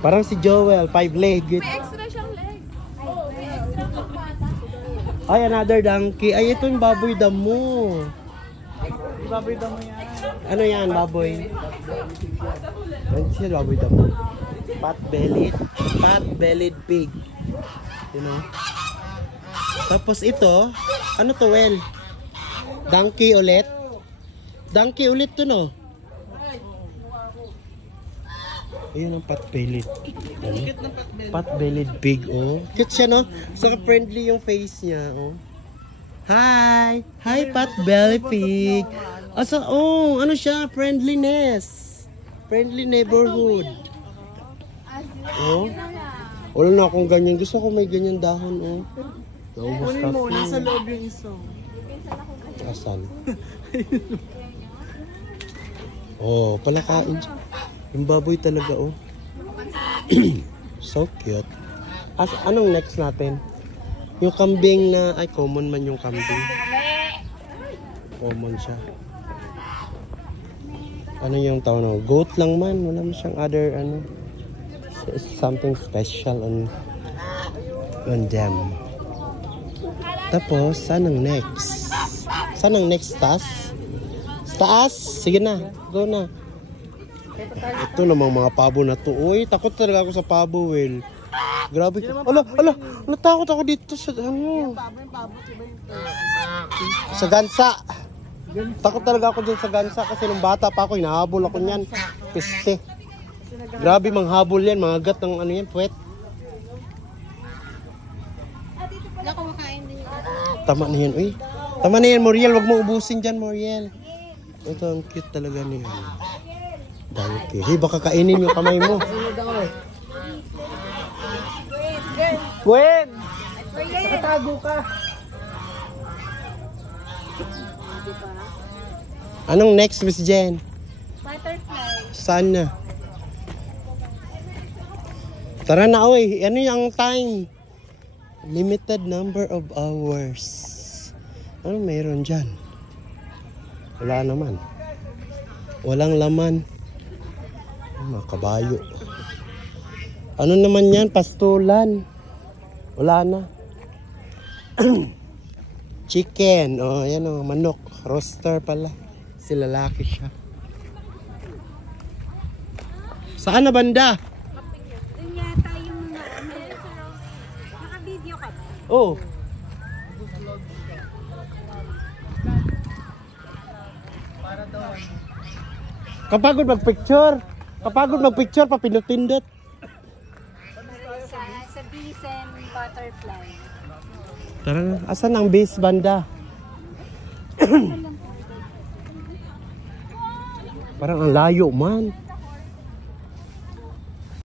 Parang si Joel, 5-legged. May extra siyang leg. May extra pang bata. Ay, another donkey. Ay, ito yung baboy damo. Baboy damo yan. Ano yan, baboy? Ano siya, baboy damo? Pot-bellied pig. You know? Tapos ito, ano to, Well? Donkey ulit? Donkey ulit to, no? Ayun ang pot-bellied. Pot-bellied pig, oh. Cute siya, no? So, friendly yung face niya, oh. Hi! Hi, pot-bellied pig! Asa, oh, ano siya? Friendliness. Friendly neighborhood. Oh. Wala na akong ganyan. Gusto ko may ganyan dahon, oh. Naubos ka po. Nasa loob yung isa. Asan? Oh, palakain siya. Yung baboy talaga, oh. So cute. Anong next natin? Yung kambing na, ay common man yung kambing. Common siya. Ano yung tawag na? Goat lang man. Wala mo siyang other, ano. Something special on them. Tapos, saan ang next? Saan ang next? Taas? Taas? Sige na. Go na. Ito namang mga pabo na to. Uy, takot talaga ako sa pabo, Will. Grabe. Ala, natakot ako dito sa ano. Sa gansa. Takot talaga ako dyan sa gansa kasi nung bata pa ako, hinahabol ako niyan. Piste. Grabe manghabol yan, mga gat ng ano yan, puwet. Tama na yan, uy. Tama na yan, Moriel. Wag mo ubusin dyan, Moriel. Ito, ang cute talaga niya. Donkey. Hey, baka kainin yung kamay mo. Gwen! Nakatago ka. Anong next, Miss Jen? Butterfly. Saan na? Tara na, oy. Ano yung time? Limited number of hours. Ano meron dyan? Wala naman. Walang laman. Mga kabayo. Ano naman yan? Pastulan. Wala na. Chicken. Oh, yan o. Manok. Roaster pala. Si lalaki siya. Saan na banda? Doon yata yung naka-video ka ba? Oh. Kapagod magpicture, papindot-pindot. Sa Bison Butterfly. Tara na, asan ang base banda? Parang ang layo man.